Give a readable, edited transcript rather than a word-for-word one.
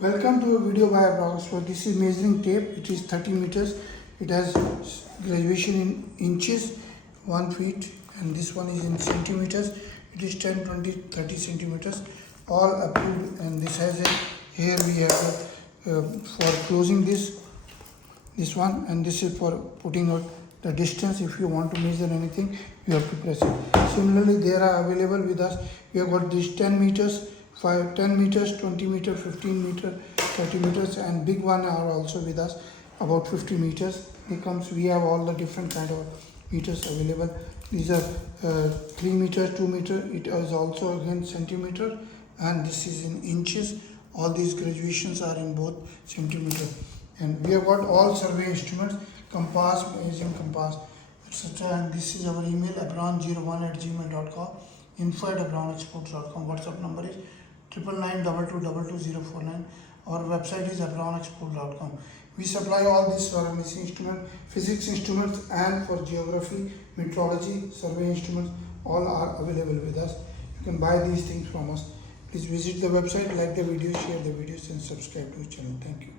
Welcome to a video by Abron. So this is measuring tape. It is 30 meters. It has graduation in inches, 1 feet, and this one is in centimeters. It is 10, 20, 30 centimeters. All approved, and this has a here we have for closing this one, and this is for putting out the distance. If you want to measure anything, you have to press it. Similarly, there are available with us. We have got this 10 meters. 10 meters, 20 meters, 15 meters, 30 meters, and big one are also with us, about 50 meters. We have all the different kind of meters available. These are 3 meters, 2 meters. It is also again centimeter, and this is in inches. All these graduations are in both centimeter. And we have got all survey instruments, compass, measuring compass, etc. And this is our email, abron01@gmail.com, info@abronexports.com. WhatsApp number is 9992222049. Our website is abronexport.com. We supply all these for missing instrument, physics instruments, and for geography, metrology, survey instruments. All are available with us. You can buy these things from us. Please visit the website, like the video, share the videos, and subscribe to the channel. Thank you.